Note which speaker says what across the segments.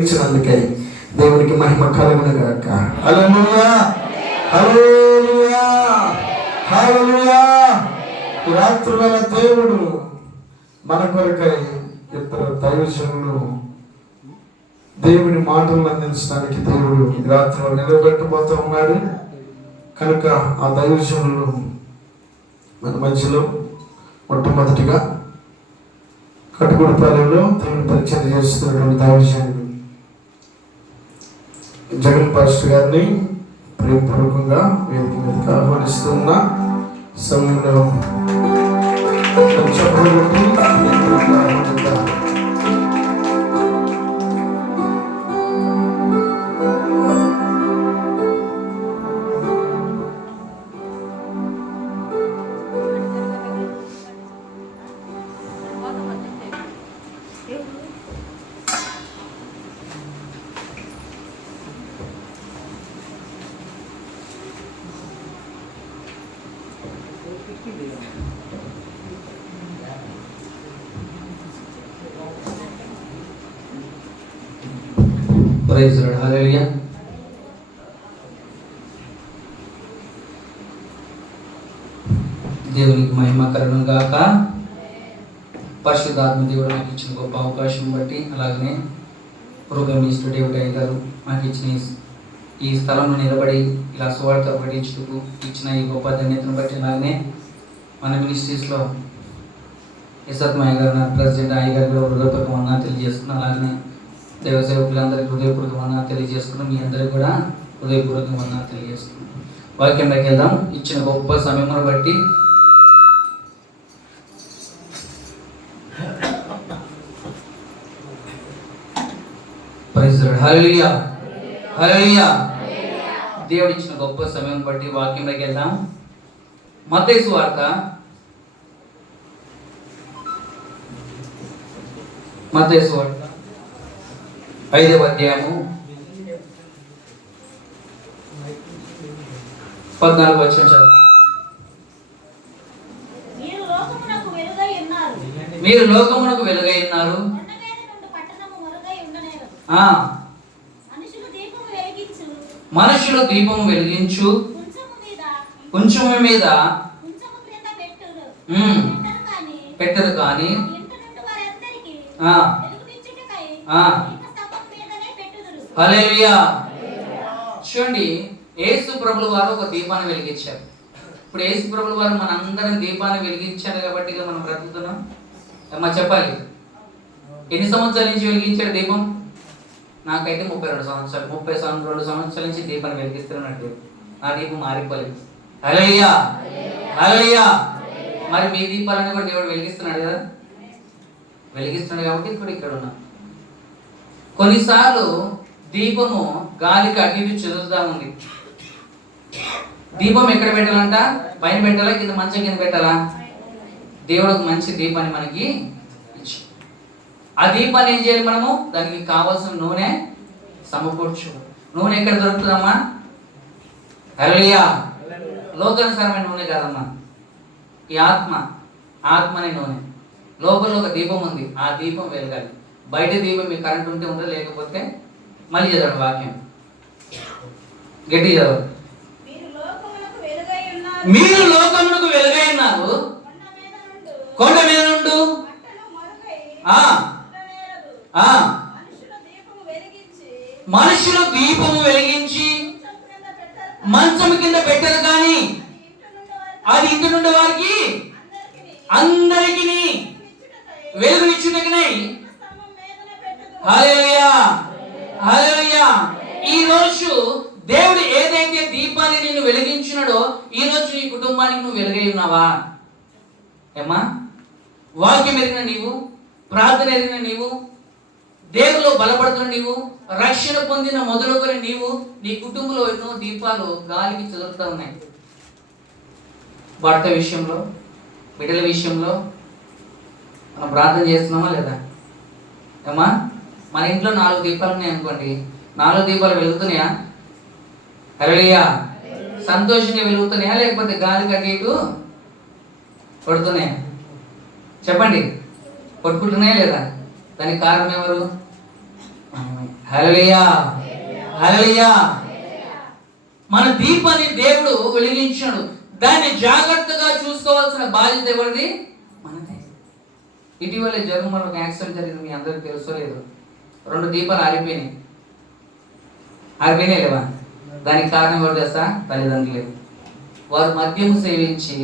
Speaker 1: ఇచ్చినందుకై దేవునికి మహిమ కలుగును గాక హల్లెలూయా! హల్లెలూయా! హల్లెలూయా! రాత్రివేళ రాత్రి దేవుడు మన కొరకై ఇతర దైవజనులు దేవుని మాటలను అందించడానికి దేవుడు ఈ రాత్రి నిలబెట్టబోతూ ఉన్నాడు. కనుక ఆ దైవజనులు మన మధ్యలో మొట్టమొదటిగా కట్టుకుడిపాలెంలో దేవుని పరిచయం చేస్తున్నటువంటి దైవజనులు జగన్ పాస్టర్ గారిని ప్రేమపూర్వకంగా వేదిక మీదకి ఆహ్వానిస్తున్న సమయంలో
Speaker 2: ప్రైజ్ లార్డ్ హల్లెలూయా దేవునికి మహిమ కలుగును గాక. పరిశుద్ధాత్మ దేవుడు నాకు ఇచ్చిన గొప్ప అవకాశం బట్టి అలాగనే ప్రోగ్రామ్ మినిస్టర్ డేవిడ్ అయ్య గారు నాకు ఇచ్చిన ఈ- స్థలంలో నిలబడి ఇలా సువార్త పఠించుటకు ఇచ్చిన ఈ గొప్ప ధన్యతను బట్టి అలాగనే మన మినిస్ట్రీస్లో యశత్మయ్య గారు నా ప్రెసిడెంట్ అయ్య గారు కూడా హృదయపూర్వక వందనాలు తెలియజేస్తున్నాను అలాగనే దేవసేవకులందరికీ హృదయపూర్వక వందనాలు తెలియజేసుకున్నాం. మీ అందరికీ కూడా హృదయపూర్వక వందనాలు తెలియజేసుకున్నాం వాక్యంలోకి వెళ్దాం. ఇచ్చిన గొప్ప సమయమును బట్టి ప్రైజ్ లార్డ్ దేవుడు ఇచ్చిన గొప్ప సమయం బట్టి వాక్యంలోకి వెళ్దాం. మతేసు వార్త. మతేసు వార్త. ఐదవ అధ్యాయము. పద్నాలుగు వచ్చిన చదువు.
Speaker 3: మీరు లోకమునకు వెలుగై ఉన్నారు. మనుషులు దీపము వెలిగించు. కుంచము మీద.
Speaker 2: కొంచెం మీద.
Speaker 3: పెట్టరు కాని
Speaker 2: ఆ
Speaker 3: వెలుగునిచ్చుటకై
Speaker 2: ఆ
Speaker 3: దీప స్తంభం మీదనే పెట్టుదురు
Speaker 2: చూడండి యేసు ప్రభుల వారు ఒక దీపాన్ని వెలిగించారు. ఇప్పుడు యేసు ప్రభుల వారు మనందరం దీపాన్ని వెలిగించారు కాబట్టి మనం బ్రతుకుతున్నాం. అమ్మా చెప్పాలి. ఎన్ని సంవత్సరాల నుంచి వెలిగించాడు దీపం? నాకైతే ముప్పై రెండు సంవత్సరాలు. ముప్పై సంవత్సరాలు రెండు సంవత్సరాల నుంచి దీపాన్ని వెలిగిస్తున్నట్టు నా దీపం మారిపోలేదు. అలయ్యా అలయ్యా మరి మీ దీపాలను కూడా దేవుడు వెలిగిస్తున్నాడు కదా? వెలిగిస్తున్నాడు కాబట్టి ఇప్పుడు ఇక్కడ ఉన్నాం. కొన్నిసార్లు దీపము గాలికి అటు ఇటు చెదురుతా ఉంది దీపం ఎక్కడ పెట్టాలంట? పైన పెట్టాలా? కింద మంచం కింద పెట్టాలా? దేవుడు ఒక మంచి దీపాన్ని మనకి ఇచ్చి. ఆ దీపాన్ని ఏం చేయాలి మనము? దానికి కావాల్సిన నూనె సమకూర్చు. నూనె ఎక్కడ దొరుకుతుందమ్మా? హల్లెలూయా. లోకానుసారమైన నూనె కాదమ్మా. ఈ ఆత్మ ఆత్మ అనే నూనె. లోపల ఒక దీపం ఉంది. ఆ దీపం వెలగాలి. బయట దీపం మీకు కరెంట్ ఉంటే ఉందా? లేకపోతే మళ్ళీ చదవండి వాక్యం. గట్టి చదవండి.
Speaker 3: మీరు లోకమునకు వెలుగై ఉన్నారు. కొండ మీద నుండి. మనుషులు దీపము వెలిగించి
Speaker 2: మంచం కింద పెట్టరు కానీ
Speaker 3: అది ఇంటి నుండి వారికి అందరికీ
Speaker 2: వెలుగునిచ్చుటకునై.
Speaker 3: స్తంభం మీదనే పెట్టుదురు
Speaker 2: హల్లెలూయా హల్లెలూయా ఈ రోజు దేవుడు ఏదైతే దీపాన్ని నిన్ను వెలిగించినాడో ఈ రోజు నీ కుటుంబానికి నువ్వు వెలుగై ఉన్నావా? ఏమ్మా? వాక్యం ఎరిగిన నీవు ప్రార్థన ఎరిగిన నీవు దేవులో బలపడుతున్న నీవు రక్షణ పొందిన మొదలుకొని నీవు నీ కుటుంబంలో ఎన్నో దీపాలు గాలికి చదువుతూ ఉన్నాయి. భర్త విషయంలో బిడ్డల విషయంలో మనం ప్రార్థన చేస్తున్నామా లేదా? ఏమా మన ఇంట్లో నాలుగు దీపాలు ఉన్నాయి అనుకోండి. నాలుగు దీపాలు వెలుగుతున్నాయా? హరళియా సంతోషంగా వెలుగుతున్నాయా? లేకపోతే గాలి కట్టి పడుతున్నాయా కొడుతున్నాయా? చెప్పండి. కొట్టుకుంటున్నాయా లేదా? దానికి కారణం ఎవరు? హరళియా హరళియా మన దీపాన్ని దేవుడు వెలిగించాడు. దాన్ని జాగ్రత్తగా చూసుకోవాల్సిన బాధ్యత ఎవరిది? మనదే. ఇటీవల జరుగుమల ఒక యాక్సిడెంట్ జరిగింది మీ అందరికి తెలుసో లేదు. రెండు దీపాలు ఆరిపోయినాయి. ఆరిపోయినాయి లేవా? దానికి కారణం ఎవరు తెలుసా? తల్లిదండ్రులే వారు మద్యం సేవించి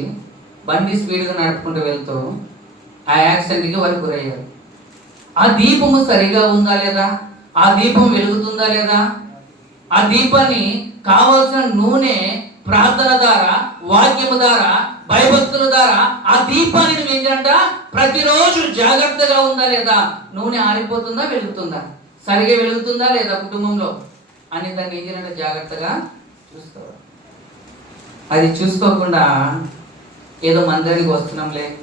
Speaker 2: బండి స్పీడ్గా నడుపుకుంటూ వెళ్తూ ఆ యాక్సిడెంట్కి వారు గురయ్యారు. ఆ దీపము సరిగా ఉందా లేదా? ఆ దీపం వెలుగుతుందా లేదా? ఆ దీపాన్ని కావలసిన నూనె ప్రార్థన ద్వారా వాక్యము ద్వారా భయభక్తుల ద్వారా ఆ దీపాన్ని ఏంటంట ప్రతిరోజు జాగ్రత్తగా ఉందా లేదా? నూనె ఆరిపోతుందా వెలుగుతుందా? సరిగా వెలుగుతుందా లేదా కుటుంబంలో? అని దాన్ని ఏం చేయాలంటే జాగ్రత్తగా చూసుకోవాలి. అది చూసుకోకుండా ఏదో మందిరానికి వస్తున్నాంలే.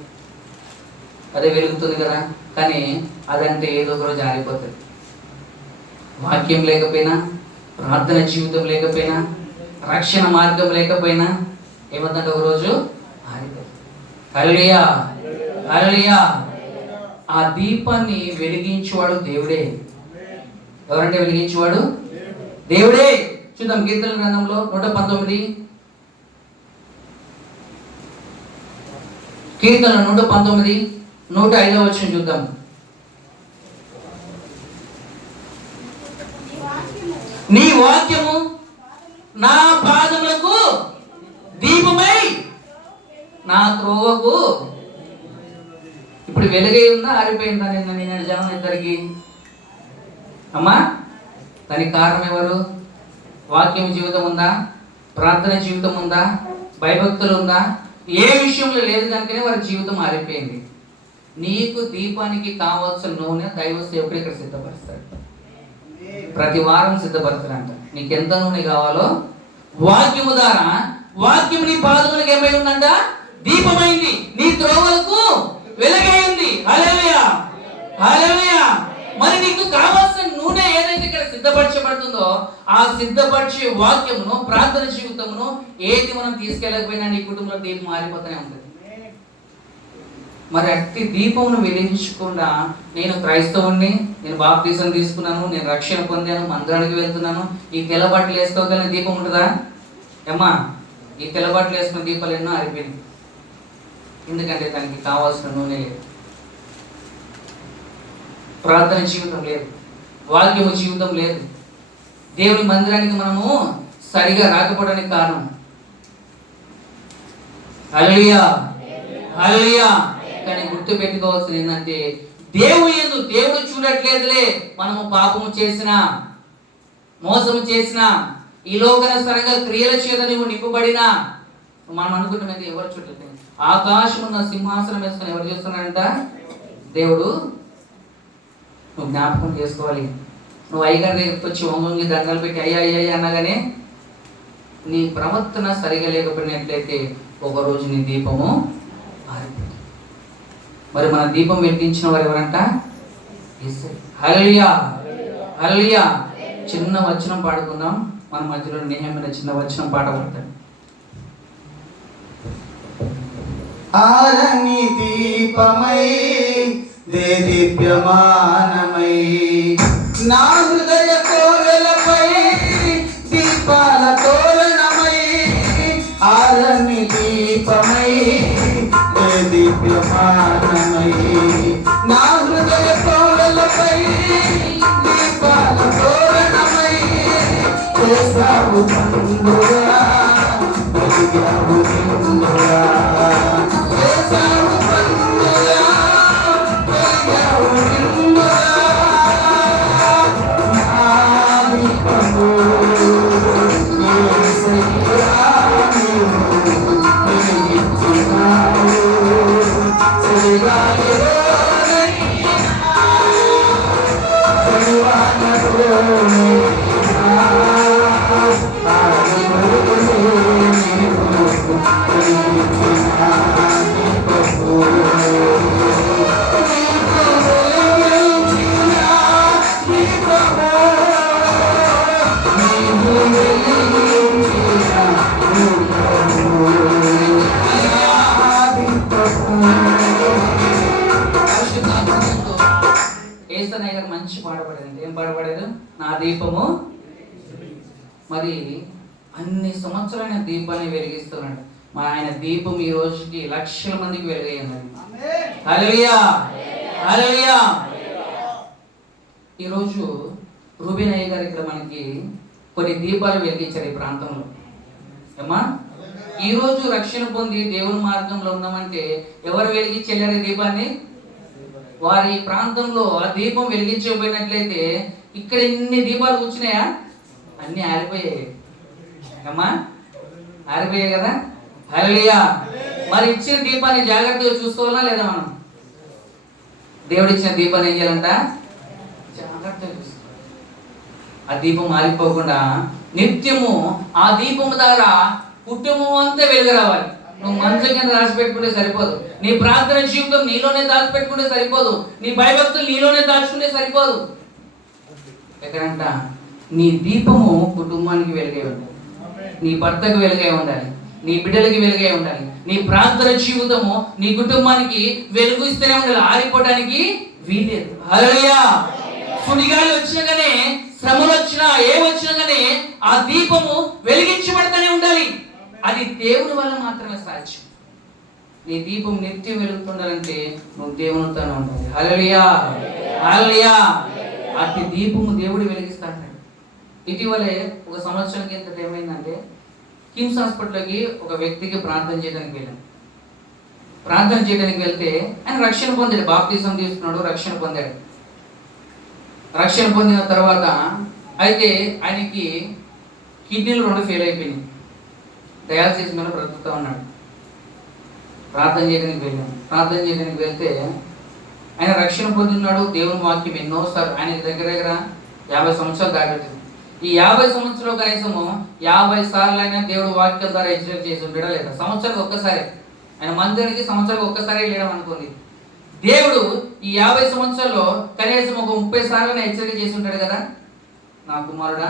Speaker 2: అదే వెలుగుతుంది కదా. కానీ అదంటే ఏదో ఒక రోజు ఆరిపోతుంది. వాక్యం లేకపోయినా ప్రార్థన జీవితం లేకపోయినా రక్షణ మార్గం లేకపోయినా ఏమందంటే ఒక రోజు ఆరిపోతుంది. హల్లెలూయా! ఆ దీపాన్ని వెలిగించేవాడు దేవుడే. ఎవరంటే వెలిగించేవాడు? దేవుడే. చూద్దాం కీర్తన గ్రంథంలో నూట పంతొమ్మిది. కీర్తన నూట పంతొమ్మిది నూట ఐదవ వచ్చిన చూద్దాం. నీ వాక్యము నా పాదములకు దీపమై నా త్రోవకు. ఇప్పుడు వెలుగై ఉందా? ఆరిపోయిందా? నిన్న నిన్న జనం ఇద్దరికి. అమ్మా దానికి కారణం ఎవరు? వాక్యం జీవితం ఉందా? ప్రార్థన జీవితం ఉందా? భయభక్తులు ఉందా? ఏ విషయంలో లేదు కనుకనే వారి జీవితం మారిపోయింది. నీకు దీపానికి కావాల్సిన నూనె దైవ సేవకుడు ఇక్కడ సిద్ధపరుస్తాడు. ప్రతి వారం సిద్ధపరుస్తాడంట నీకు ఎంత నూనె కావాలో? వాక్యము ద్వారా. వాక్యము నీ పాదములకు ఏమై ఉందంట? దీపమైంది. నీ త్రోవలకు వెలుగైంది. హల్లెలూయా. హల్లెలూయా. మరి నీకు కావాల్సిన నూనె ఏదైతే ఇక్కడ సిద్ధపరచబడుతుందో ఆ సిద్ధపరిచే వాక్యమును ప్రార్థన జీవితమును ఏది మనం తీసుకెళ్ళకపోయినా నీ కుటుంబంలో దీపం మారిపోతూనే ఉంటుంది. మరి అట్టి దీపమును వెలిగించకుండా నేను క్రైస్తవుణ్ణి నేను బాప్తీసం తీసుకున్నాను నేను రక్షణ పొందాను మందిరానికి వెళ్తున్నాను ఈ తెల్ల బట్టలు వేసుకోగలిగిన దీపం ఉంటుందా? ఏమ్మా ఈ తెల్ల బట్టలు వేసుకున్న దీపాలు ఎన్నో ఆరిపోయింది ఎందుకంటే దానికి కావాల్సిన నూనె లేదు. ప్రార్థన జీవితం లేదు. వాక్యము జీవితం లేదు. దేవుని మందిరానికి మనము సరిగా రాకపోవడానికి కారణం. హల్లెలూయా. హల్లెలూయా. కానీ గుర్తు పెట్టుకోవాల్సింది ఏంటంటే దేవుడు ఎందు దేవుడు చూడట్లేదులే. మనము పాపము చేసినా మోసము చేసినా ఈ లోకనస్తరంగా క్రియల చేత నువ్వు నింపబడినా మనం అనుకుంటున్నది ఎవరు చూడట్లేదు. ఆకాశం ఉన్న సింహాసనం వేసుకొని ఎవరు చూస్తున్నారంట? దేవుడు నువ్వు జ్ఞాపకం చేసుకోవాలి. నువ్వు అయ్యగారి దగ్గరికి వచ్చి వంగి దండాలు పెట్టి అయ్యా అయ్యా అనగానే నీ ప్రవర్తన సరిగా లేకపోయినట్లయితే ఒక రోజు నీ దీపము ఆరిపోతుంది. మరి మన దీపం వెలిగించిన వారు ఎవరంట? హలియా హలియా చిన్న వచనం పాడుకుందాం. మన మధ్యలో నేహమైన చిన్న వచనం పాట పడతాం
Speaker 4: ఆరని దీపమై దేదీప్యమానమై నా హృదయ కోవెలపై దీపాల తోరణమై ఆరణి దీపమై దేదీప్యమానమై నా హృదయ కోవెలపై దీపాల తోరణమై చేసావు పండుగ వెలిగావు నిండుగా
Speaker 2: రోజుకి లక్షల మందికి హల్లెలూయా. ఈరోజు రూబిన్ అయ్య గారు ఇక్కడ మనకి కొన్ని దీపాలు వెలిగించారు ఈ ప్రాంతంలో. ఏమా ఈ రోజు రక్షణ పొంది దేవుని మార్గంలో ఉన్నామంటే ఎవరు వెలిగించలేరు ఈ దీపాన్ని? వారి ప్రాంతంలో ఆ దీపం వెలిగించకపోయినట్లయితే ఇక్కడ ఇన్ని దీపాలు కూర్చున్నాయా? అన్ని ఆరిపోయాయి. అమ్మా ఆరిపోయాయి కదా? హల్లెలూయా. మరి ఇచ్చిన దీపాన్ని జాగ్రత్తగా చూసుకోవాలా లేదా మనం? దేవుడు ఇచ్చిన దీపాన్ని ఏం చేయాలంట? జాగ్రత్తగా చూసుకోవాలి. ఆ దీపం మారిపోకుండా నిత్యము ఆ దీపం ద్వారా కుటుంబం అంతా వెలుగు రావాలి నువ్వు మంచం కింద రాసి పెట్టుకుంటే సరిపోదు. నీ ప్రార్థన జీవితం నీలోనే దాచిపెట్టుకుంటే సరిపోదు. నీ భయభక్తులు నీలోనే దాచుకుంటే సరిపోదు. ఎక్కడంట? నీ దీపము కుటుంబానికి వెలుగై ఉండాలి. నీ భర్తకు వెలుగై ఉండాలి. నీ బిడ్డలకి వెలుగే ఉండాలి. నీ ప్రార్థన జీవితము నీ కుటుంబానికి వెలుగు ఇస్తూనే ఉండాలి. ఆరిపోవడానికి వీలేదు హల్లెలూయా సుడిగాలి వచ్చినా శ్రమలు వచ్చినా ఏ వచ్చినా కానీ ఆ దీపము వెలిగించబడతానే ఉండాలి. అది దేవుని వల్ల మాత్రమే సాధ్యం. నీ దీపం నిత్యం వెలుగుతుండాలంటే నువ్వు దేవునితోనే ఉండాలి. హలలియా హలలియా అతి దీపము దేవుడు వెలిగిస్తాడు. ఇటీవలే ఒక సంవత్సరం కిందట ఏమైందంటే కిమ్స్ హాస్పిటల్కి ఒక వ్యక్తికి ప్రార్థన చేయడానికి వెళ్ళాం. ప్రార్థన చేయడానికి వెళ్తే ఆయన రక్షణ పొందాడు బాప్తీసం తీసుకున్నాడు రక్షణ పొందాడు. రక్షణ పొందిన తర్వాత అయితే ఆయనకి కిడ్నీలు రెండు ఫెయిల్ అయిపోయినాయి. డయాలసిస్ మీద బ్రతుకుతా ఉన్నాడు. ప్రార్థన చేయడానికి వెళ్ళాం. ప్రార్థన చేయడానికి వెళ్తే ఆయన రక్షణ పొందినాడు దేవుని వాక్యం ఎన్నోసార్లు ఆయన దగ్గర దగ్గర యాభై సంవత్సరాలు దాటి ఈ యాభై సంవత్సరాలు కనీసము యాభై సార్లైనా దేవుడు వాక్యం ద్వారా హెచ్చరిక చేసి ఉంటాడా లేదా సంవత్సరానికి ఒక్కసారి. ఆయన మందిరానికి సంవత్సరానికి ఒక్కసారి వెళ్ళడం అనుకుంది దేవుడు ఈ యాభై సంవత్సరాల్లో కనీసం ఒక ముప్పై సార్లు హెచ్చరిక చేసి ఉంటాడు కదా? నా కుమారుడా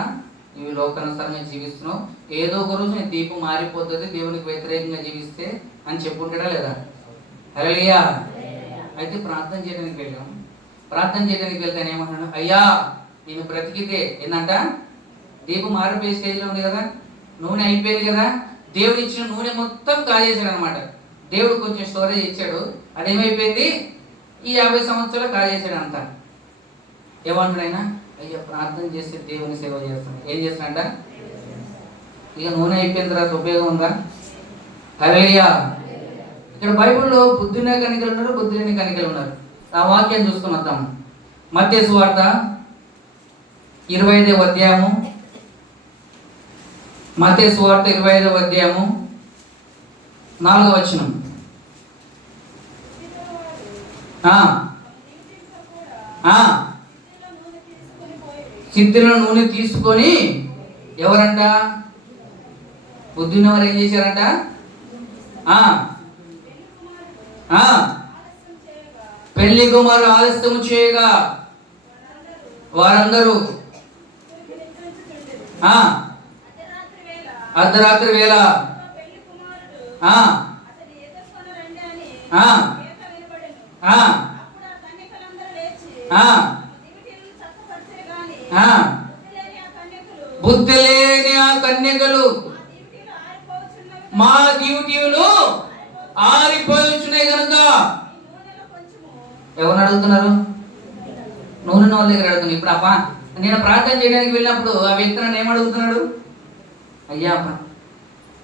Speaker 2: నీవు లోకానుసారంగా జీవిస్తున్నావు. ఏదో ఒక రోజు నీ దీపం మారిపోతుంది దేవునికి వ్యతిరేకంగా జీవిస్తే అని చెప్పుంటాడా లేదా? హల్లెలూయా. అయితే ప్రార్థన చేయడానికి వెళ్ళాం. ప్రార్థన చేయడానికి వెళ్తే ఆయన ఏమన్నాడు అయ్యా నేను బ్రతికితే ఏంటంట దీపం మారిపోయే స్టేజ్లో ఉంది కదా నూనె అయిపోయింది కదా దేవుడు ఇచ్చిన నూనె మొత్తం కాజేశాడు అనమాట దేవుడు కొంచెం స్టోరేజ్ ఇచ్చాడు అదేమైపోయింది? ఈ యాభై సంవత్సరాలు కాజేశాడు అంతా ఏమన్నాడు అయ్యా ప్రార్థన చేస్తే దేవుని సేవ చేస్తాను ఏం చేస్తాడంట? ఇక నూనె అయిపోయిన తర్వాత ఉపయోగం ఉందా? హల్లెలూయా. ఇక్కడ బైబిల్లో బుద్ధిన కనికలు ఉన్నారు బుద్ధి లేని కనికలు ఉన్నారు. ఆ వాక్యం చూసుకుని వద్దాం మధ్య సువార్త ఇరవై ఐదవ అధ్యాయము. మధ్య సువార్త ఇరవై ఐదవ అధ్యాయము నాలుగవ వచనం. సిద్ధిలో నూనె తీసుకొని ఎవరంట? పొద్దున్న వారు ఏం చేశారంట? పెళ్ళి కుమారు ఆలస్యము చేయగా వారందరూ ఆ, అర్ధరాత్రి వేళ. ఆ, ఆ, ఆ, ఆ, ఆ. బుద్ధి లేని ఆ కన్యకలు మా డ్యూటీలు ఆరిపోతున్నాయి కనుక. ఎవరిని అడుగుతున్నారు? నూనె వాళ్ళ దగ్గర అడుగుతున్నారు. ఇప్పుడు అప్ప నేను ప్రార్థన చేయడానికి వెళ్ళినప్పుడు ఆ వ్యక్తి నన్ను ఏం అడుగుతున్నాడు? అయ్యా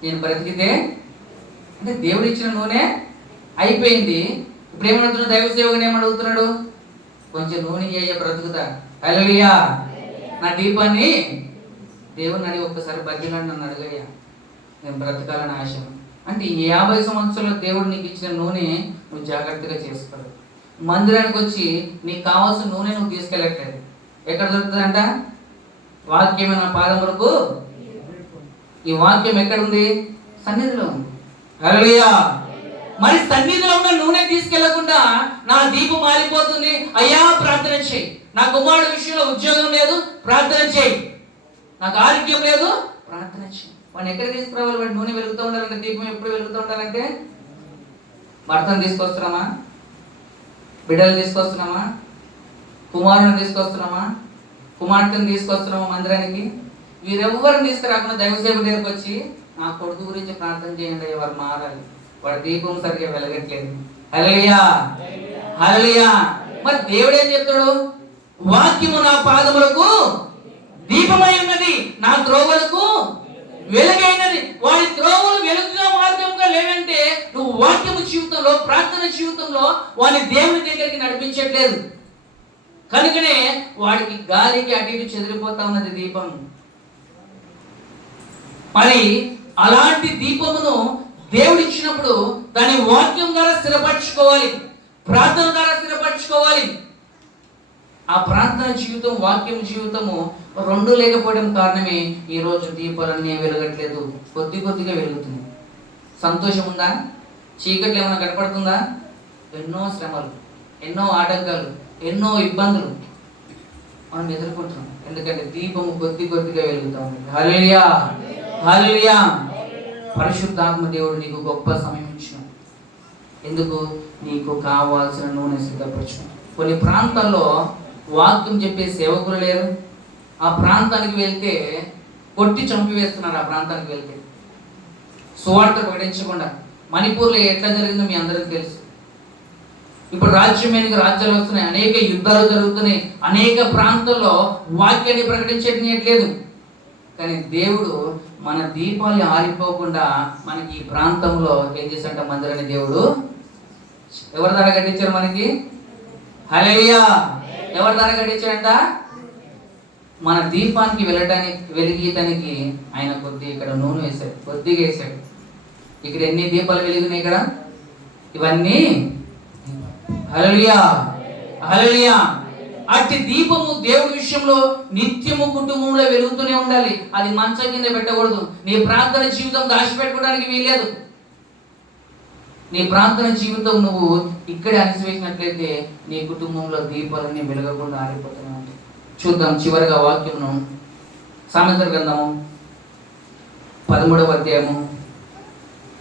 Speaker 2: నేను బ్రతికితే అంటే దేవుడు ఇచ్చిన నూనె అయిపోయింది. ఇప్పుడు ఏమడుతున్నాడు దైవ సేవకుని ఏమడుగుతున్నాడు? కొంచెం నూనె అయ్యా బ్రతుకుతా. హల్లెలూయా. నా దీపాన్ని దేవుడు అడిగి ఒక్కసారి బగ్గిలాంటి నన్ను అడగయ్యా. నేను బ్రతకాలని ఆశ. అంటే ఈ యాభై సంవత్సరాల దేవుడు నీకు ఇచ్చిన నూనె నువ్వు జాగ్రత్తగా చేసుకోడు మందిరానికి వచ్చి నీకు కావాల్సిన నూనె నువ్వు తీసుకెళ్ళట్లేదు ఎక్కడ దొరుకుతుందంట? వాక్యమైన పాదములకు ఈ వాక్యం ఎక్కడుంది? సన్నిధిలో ఉంది. హల్లెలూయా. మరి సన్నిధిలో ఉన్న నూనె తీసుకెళ్ళకుండా నా దీపం మారిపోతుంది అయ్యా ప్రార్థన చేయి. నా కుమారుడు విషయంలో ఉద్యోగం లేదు. ప్రార్థన చేయి. నాకు ఆరోగ్యం లేదు. ప్రార్థన చేయి. వాడిని ఎక్కడ తీసుకురావాలి? వాడి నూనె వెలుగుతూ ఉండాలంటే దీపం ఎప్పుడు వెలుగుతూ ఉండాలంటే? భర్తను తీసుకొస్తున్నామా? బిడ్డలు తీసుకొస్తున్నామా? కుమారుని తీసుకొస్తున్నామా? కుమార్తెను తీసుకొస్తున్నామా మందిరానికి? వీరెవ్వరిని తీసుకురాకుండా దైవసేవ దగ్గరకు వచ్చి నా కొడుకు గురించి ప్రార్థన చేయండి ఎవరు వారు మారాలి. వాడి దీపం సరిగ్గా వెలగట్లేదు. హల్లెలూయా. హల్లెలూయా. మరి దేవుడు ఏం చెప్తాడు? వాక్యము నా పాదములకు దీపమై ఉన్నది నా త్రోవలకు వెలుగైనది వాడి త్రోవలు వెలుగుగా మార్గంగా లేవంటే నువ్వు వాక్యము జీవితంలో ప్రార్థన జీవితంలో వాని దేవుని దగ్గరికి నడిపించట్లేదు. కనుకనే వాడికి గాలికి అటు ఇటు చెదిరిపోతా ఉన్నది దీపం. మరి అలాంటి దీపమును దేవుడు ఇచ్చినప్పుడు దాని వాక్యం ద్వారా స్థిరపరచుకోవాలి. ప్రార్థన ద్వారా స్థిరపరచుకోవాలి. ఆ ప్రార్థన జీవితం వాక్యం జీవితము రెండు లేకపోవడం కారణమే ఈరోజు దీపాలన్నీ వెలగట్లేదు. కొద్ది కొద్దిగా వెలుగుతుంది. సంతోషం ఉందా? చీకట్లు ఏమైనా కనపడుతుందా? ఎన్నో శ్రమలు ఎన్నో ఆటంకాలు ఎన్నో ఇబ్బందులు మనం ఎదుర్కొంటున్నాం. ఎందుకంటే దీపము కొద్ది కొద్దిగా వెలుగుతాం ఉంది. హల్లెలూయా. పరిశుద్ధాత్మ దేవుడు నీకు గొప్ప సమయం ఇచ్చిన ఎందుకు? నీకు కావాల్సిన నూనె సిద్ధపరచు. కొన్ని ప్రాంతాల్లో వాక్యం చెప్పే సేవకులు లేరు. ఆ ప్రాంతానికి వెళ్తే కొట్టి చంపివేస్తున్నారు ఆ ప్రాంతానికి వెళ్తే. సువార్త ప్రకటించకుండా. మణిపూర్లో ఎట్లా జరిగిందో మీ అందరికీ తెలుసు. ఇప్పుడు రాజ్యం మీదకి రాజ్యాలు వస్తున్నాయి. అనేక యుద్ధాలు జరుగుతున్నాయి. అనేక ప్రాంతాల్లో వాక్యాన్ని ప్రకటించేయట్లేదు కానీ దేవుడు మన దీపాలు ఆరిపోకుండా మనకి ఈ ప్రాంతంలో ఏం చేశాడంట మందిరాన్ని దేవుడు ఎవరి ధర కట్టించారు మనకి? హలేయా ఎవరి ధర కట్టించాడంట మన దీపానికి వెళ్ళటానికి వెలిగీయటానికి ఆయన కొద్ది ఇక్కడ నూనె వేశాడు కొద్దిగా వేశాడు. ఇక్కడ ఎన్ని దీపాలు వెలిగినాయి ఇక్కడ? ఇవన్నీ? హలలియా హలలియా అట్టి దీపము దేవుడి విషయంలో నిత్యము కుటుంబంలో వెలుగుతూనే ఉండాలి. అది మంచం కింద పెట్టకూడదు. నీ ప్రార్థన జీవితం దాచిపెట్టుకోవడానికి వీల్లేదు. నీ ప్రార్థన జీవితం నువ్వు ఇక్కడే అణిసివేసినట్లయితే నీ కుటుంబంలో దీపాలన్నీ వెలగకుండా ఆరిపోతూనే ఉంటాయి. చూద్దాం చివరిగా వాక్యమును. సామెతల గ్రంథము పదమూడవ అధ్యాయము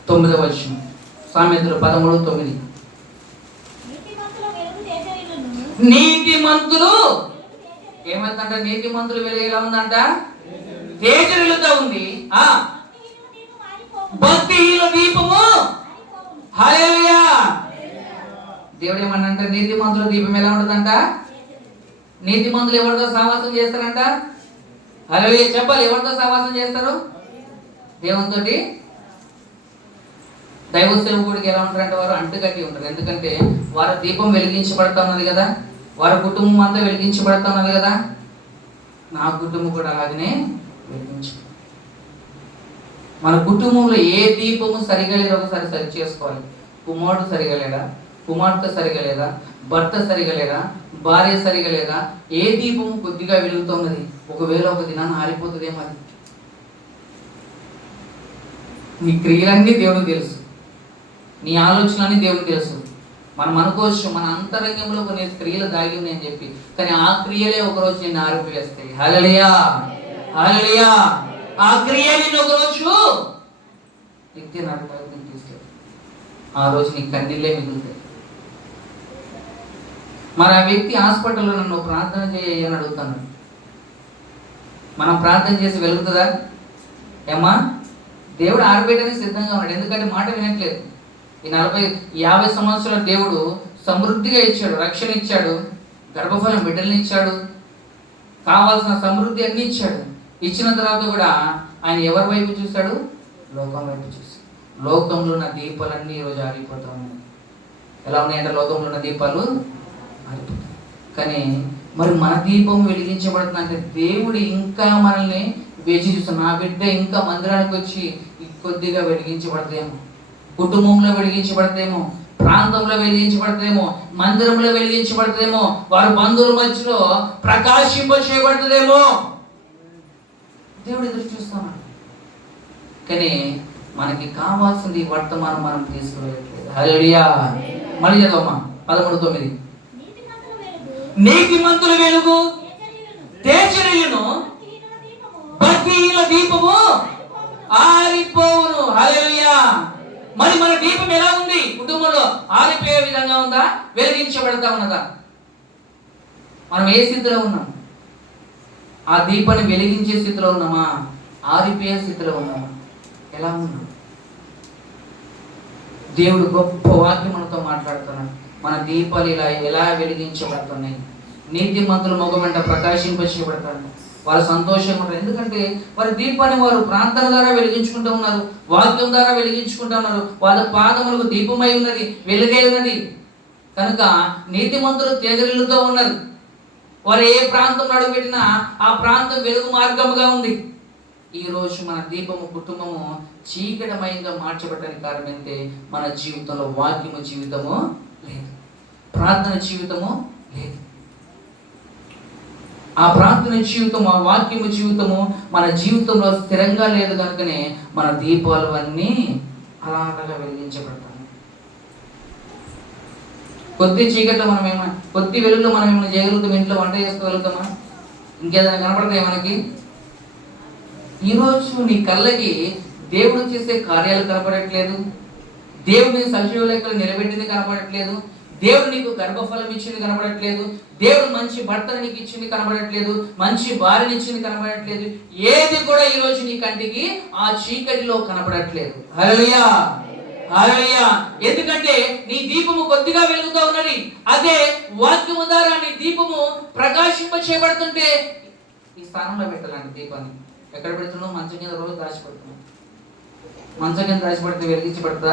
Speaker 2: తొమ్మిదవ వచనం. సామెతలు పదమూడు తొమ్మిది
Speaker 3: నీతిమంతుల వెలుగు నీతి
Speaker 2: నీతిమంతులు. ఏమైందంట నీతిమంతులు వెలుగు ఎలా ఉందంట? తేజరులతో ఉంది. ఆ. భక్తిహీన దీపము.
Speaker 3: ఆరిపోవును.
Speaker 2: హల్లెలూయా. దేవుడు ఏమన్నంట దీపం ఎలా ఉంటుందంట? నీతిమంతులు ఎవరితో సావాసం చేస్తారంట? హలో చెప్పాలి ఎవరితో సావాసం చేస్తారు? దేవునితోటి. దైవ సేవకుడికి ఎలా ఉంటారంటే వారు? అంటుకట్టి ఉంటారు. ఎందుకంటే వారు దీపం వెలిగించబడతా ఉన్నది కదా. వారి కుటుంబం అంతా వెలిగించబడుతున్నది కదా. నా కుటుంబం కూడా అలాగనే వెలిగించు. మన కుటుంబంలో ఏ దీపము సరిగా లేదో ఒకసారి సరి చేసుకోవాలి. కుమారుడు సరిగా లేడా కుమార్తె సరిగా లేదా భర్త సరిగా లేదా భార్య సరిగా లేదా ఏ దీపము కొద్దిగా వెలుగుతున్నది ఒకవేళ ఒక దినాన్ని ఆరిపోతుందేమో అది. నీ క్రియలన్నీ దేవుడికి తెలుసు. నీ ఆలోచనలన్నీ దేవుడికి తెలుసు. మనం అనుకోవచ్చు మన అంతరంగంలో కొన్ని క్రియలు దాగి ఉన్నాయని చెప్పి. కానీ ఆ క్రియలే ఒకరోజు నిన్ను ఆరిపివేస్తాయి. హలలియా హలలియా ఆ క్రియ నిన్ను ఒకరోజు నిత్య నరకానికి తీసుకెళ్తాయి. ఆ రోజు నీ కన్నీళ్ళే మిగులుతాయి. మరి ఆ వ్యక్తి హాస్పిటల్లో నన్ను ప్రార్థన చేయని అడుగుతాను. మనం ప్రార్థన చేసి వెలుగుతుందా? ఏమ్మా? దేవుడు ఆరిపేయడానికి సిద్ధంగా ఉన్నాడు. ఎందుకంటే మాట వినట్లేదు. ఈ నలభై యాభై సంవత్సరాల దేవుడు సమృద్ధిగా ఇచ్చాడు రక్షణ ఇచ్చాడు గర్భఫలం బిడ్డల్ని ఇచ్చాడు కావాల్సిన సమృద్ధి అన్ని ఇచ్చాడు. ఇచ్చిన తర్వాత కూడా ఆయన ఎవరి వైపు చూశాడు? లోకం వైపు చూశాడు. లోకంలో ఉన్న దీపాలన్నీ ఈరోజు ఆరిపోతా ఉన్నాయి. ఎలా ఉన్నాయంటే లోకంలో ఉన్న దీపాలు ఆరిపోతాయి. కానీ మరి మన దీపం వెలిగించబడుతుంది అంటే దేవుడు ఇంకా మనల్ని వేచి చూస్తాడు. నా బిడ్డ ఇంకా మందిరానికి వచ్చి కొద్దిగా వెలిగించబడతాయేమో. కుటుంబంలో వెలిగించబడతాయేమో ప్రాంతంలో వెలిగించబడతాయేమో మందిరంలో వెలిగించబడతాయేమో వారి బంధువుల మధ్యలో ప్రకాశింప చేయబడుతుందేమో దేవుడు ఎదురు చూస్తున్నాడు కానీ మనకి కావాల్సింది వర్తమానం మనం తీసుకువెళ్ళట్లేదు హల్లెలూయా. మళ్ళీ చదవమ్మా. పదమూడు తొమ్మిది.
Speaker 3: నీతి
Speaker 2: మంతుల వెలుగు
Speaker 3: తేజరిల్లును. దీపము
Speaker 2: భక్తిహీన దీపము ఆరిపోవును. హల్లెలూయా. మరి మన దీపం ఎలా ఉంది? కుటుంబంలో ఆరిపోయే విధంగా ఉందా? వెలిగించబడతా ఉన్నదా? మనం ఏ స్థితిలో ఉన్నాం? ఆ దీపాన్ని వెలిగించే స్థితిలో ఉన్నామా? ఆరిపోయే స్థితిలో ఉన్నామా? ఎలా ఉన్నాం? దేవుడు గొప్ప వాక్యం మనతో మాట్లాడుతున్నాడు. మన దీపాలు ఇలా ఎలా వెలిగించబడుతున్నాయి? నీతి మంతుల ముఖం వెంట ప్రకాశింపచేయబడతారు. వారు సంతోషంగా ఉంటారు. ఎందుకంటే వారి దీపాన్ని వారు ప్రార్థన ద్వారా వెలిగించుకుంటూ ఉన్నారు. వాక్యం ద్వారా వెలిగించుకుంటూ ఉన్నారు. వాళ్ళ పాదములకు దీపమై ఉన్నది వెలుగై ఉన్నది. కనుక నీతిమంతులు తేజరిల్లుతో ఉన్నారు. వారు ఏ ప్రాంతం అడుగుపెట్టినా ఆ ప్రాంతం వెలుగు మార్గముగా ఉంది. ఈరోజు మన దీపము కుటుంబము చీకటమయంగా మార్చబడటానికి కారణం ఏంటంటే మన జీవితంలో వాక్యము జీవితము లేదు. ప్రార్థన జీవితము లేదు. ఆ ప్రార్థన జీవితం ఆ వాక్యము జీవితము మన జీవితంలో స్థిరంగా లేదు కనుకనే మన దీపాలు అన్నీ అలాగలా వెలిగించబడతాయి. కొద్ది చీకట్లో మనం ఏమైనా కొద్ది వెలుగులో మనం ఏమైనా చేయగలుగుతాం ఇంట్లో వంట చేసుకోగలుగుతామా ఇంకేదైనా కనపడతాయి మనకి? ఈరోజు నీ కళ్ళకి దేవుడు చేసే కార్యాలు కనపడట్లేదు. దేవుడిని సజీవ లెక్కలు నిలబెట్టింది కనపడట్లేదు. దేవుడు నీకు గర్భఫలం ఇచ్చింది కనబడట్లేదు. దేవుడు మంచి భర్తను నీకు ఇచ్చింది కనబడట్లేదు. మంచి భార్యని ఇచ్చింది కనబడట్లేదు. ఏది కూడా ఈ రోజు నీ కంటికి ఆ చీకటిలో కనబడట్లేదు. హరలియా హరలియా ఎందుకంటే నీ దీపము కొద్దిగా వెలుగుతూ ఉన్నది. అదే వాక్యము ద్వారా నీ దీపము ప్రకాశింప చేయబడుతుంటే ఈ స్థానంలో పెట్టాలండి దీపాన్ని. ఎక్కడ పెడుతున్నావు మంచం కింద రోజు దాచిపెడుతున్నావు మంచం కింద దాచిపెడితే వెలిగించి పెడతా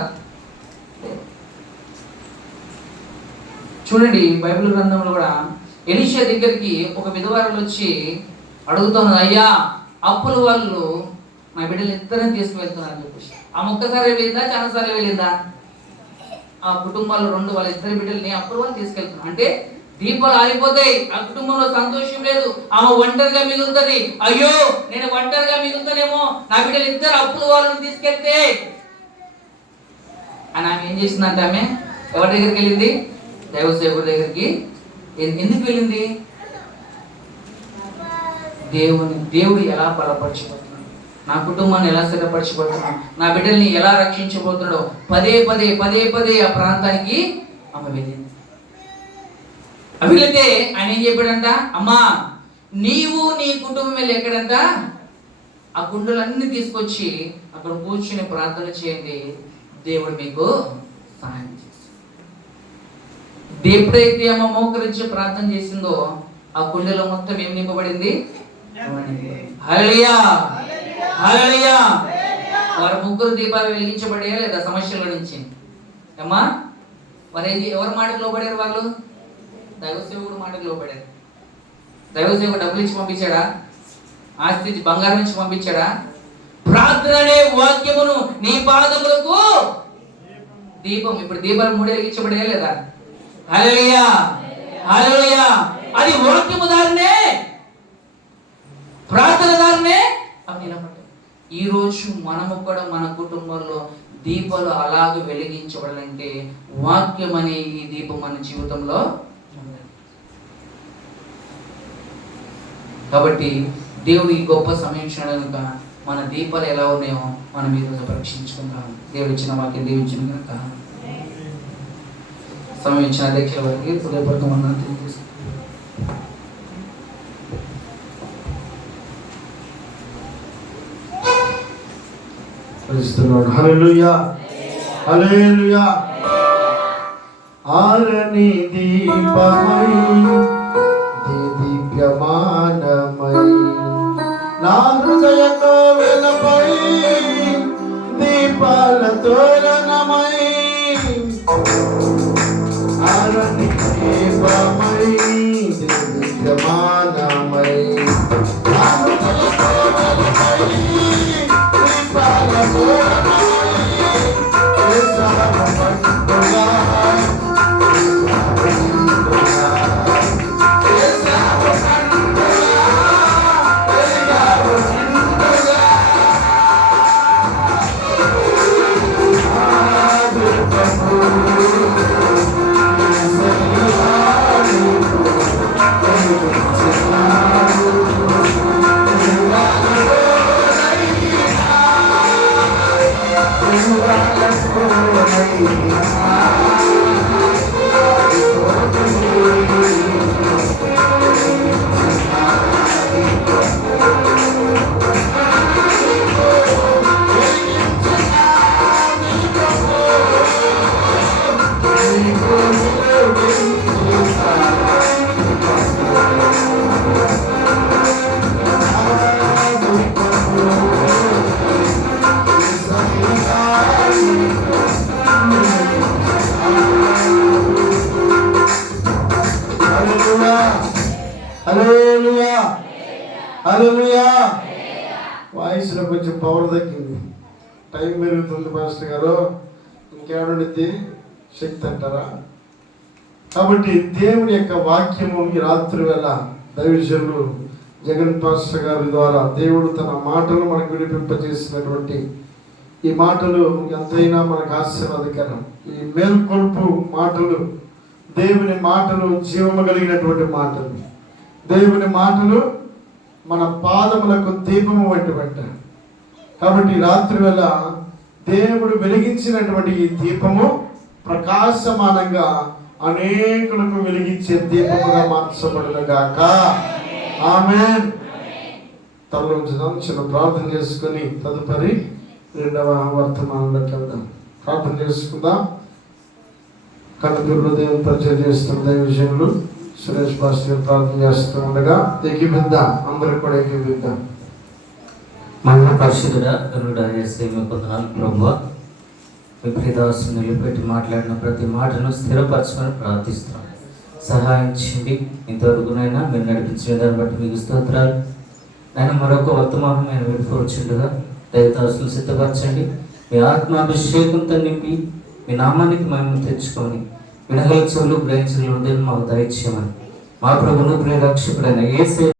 Speaker 2: చూడండి బైబిల్ గ్రంథంలో కూడా ఎలిషా దగ్గరికి ఒక విధవారులు వచ్చి అడుగుతున్నారు అయ్యా అప్పుల వాళ్ళు మా బిడ్డలు ఇద్దరిని తీసుకువెళ్తున్నారని చెప్పేసి. ఆ ఒక్కసారి వెళ్ళిందా? చాలాసార్లు వెళ్ళిందా? ఆ కుటుంబాలు రెండు వాళ్ళ ఇద్దరి బిడ్డల్ని అప్పుల వాళ్ళు తీసుకెళ్తున్నారు. అంటే దీపాలు ఆగిపోతాయి ఆ కుటుంబంలో సంతోషం లేదు ఆమె ఒంటరిగా మిగులుతుంది. అయ్యో నేను ఒంటరిగా మిగులుతానేమో నా బిడ్డలు ఇద్దరు అప్పుల వాళ్ళని తీసుకెళ్తే. అని ఆమె ఏం చేసిందంటే ఆమె ఎవరి దగ్గరికి వెళ్ళింది? దైవ సేవకుడి దగ్గరికి ఎందుకు వెళ్ళింది? దేవుని దేవుడు ఎలా బలపరచబోతున్నాడు? నా కుటుంబాన్ని ఎలా స్థిరపరచబోతున్నాడు? నా బిడ్డల్ని ఎలా రక్షించబోతున్నాడో పదే పదే పదే పదే ఆ ప్రాంతానికి ఆమె వెళ్ళింది. అవి వెళితే ఆయన ఏం చెప్పాడంట? అమ్మా నీవు నీ కుటుంబం వెళ్ళి ఎక్కడంట? ఆ గుండెలన్నీ తీసుకొచ్చి అక్కడ కూర్చుని ప్రార్థన చేయండి. దేవుడు మీకు సహాయం చేస్తాడు. ఎప్పుడైతే ఆమె మోకరించి ప్రార్థన చేసిందో ఆ కుండలో మొత్తం ఏం నింపబడింది? వారు ముగ్గురు దీపాలు వెలిగించబడే లేదా సమస్యల నుంచి? అమ్మా మరి ఎవరి మాటకు లోబడారు వాళ్ళు? దైవసేవకుడు మాటకు లోబడారు. దైవసేవకుడు డబ్బులు ఇచ్చి పంపించాడా? ఆస్తి బంగారం ఇచ్చి పంపించాడా? ప్రార్థన అనే వాక్యమును నీ పాదములకు దీపం ఇప్పుడు దీపాలు మూడు వెలిగించబడే లేదా? హల్లెలూయా. హల్లెలూయా. అది వాక్యము దారినే ప్రార్థన దారినే అవి నిలబడ్డాయి. ఈ రోజు మనము కూడా మన కుటుంబంలో దీపాలు అలాగ వెలిగించబడాలంటే వాక్యం అనే ఈ దీపం మన జీవితంలో కాబట్టి దేవుడు ఈ గొప్ప సమయం కనుక మన దీపాలు ఎలా ఉన్నాయో మనం ఈరోజు పరీక్షించుకుందాం. దేవుడు ఇచ్చిన వాక్యం దీవించిన కనుక సమయం ఇచ్చిన అధ్యక్షుల వారికి హృదయపూర్వక వందనాలు తెలియజేస్తున్నాను
Speaker 1: క్రీస్తునాడు హల్లెలూయా హల్లెలూయా ఆరని దీపమై దీపమై పవర్ తగ్గింది టైం పెరుగుతుంది మాస్టర్ గారు. ఇంకేడుండిద్ది శక్తి అంటారా? కాబట్టి దేవుని యొక్క వాక్యము ఈ రాత్రి వేళ దైవజనులు జగన్ పాస్టర్ గారి ద్వారా దేవుడు తన మాటలు మనకు వినిపింపజేసినటువంటి ఈ మాటలు ఎంతైనా మనకు ఆశీర్వాదకరం. ఈ మేల్కొల్పు మాటలు దేవుని మాటలు జీవము కలిగినటువంటి మాటలు. దేవుని మాటలు మన పాదములకు దీపము వంటి వెంట కాబట్టి రాత్రి వేళ దేవుడు వెలిగించినటువంటి ఈ దీపము ప్రకాశమానంగా అనేకులకు వెలిగించే దీపముగా మార్చబడిన గాక ఆమె తరలించుదాం చిన్న ప్రార్థన చేసుకొని తదుపరి రెండవ వర్తమానంలోకి వెళ్దాం ప్రార్థన చేసుకుందాం. కనుపూర్లో దేవుని పరిచయం చేస్తున్న దైవ విషయంలో సురేష్ భాస్కర్ ప్రార్థన చేస్తూ ఉండగా ఎగిపిద్దాం అందరూ కూడా ఎగిపిద్దాం
Speaker 5: మహిమ పరిశుద్ధుడ గరుడ ఎస్ఐ మీ ప్రభు మీ నిలబెట్టి మాట్లాడిన ప్రతి మాటను స్థిరపరచమని ప్రార్థిస్తున్నాం. సహాయించండి ఇంతవరకునైనా మీరు నడిపించిన దాన్ని బట్టి మీకు స్తోత్రాలు. నేను మరొక వర్తమానం నేను వెళ్ళిపోవచ్చుండగా దైవదాసులు సిద్ధపరచండి. మీ ఆత్మాభిషేకంతో నింపి మీ నామానికి మేము తెచ్చుకొని వినగల చెవులు గ్రహించిన హృదయం మాకు దయచేయమని. మా ప్రభును ప్రియరక్షకుడైన ఏ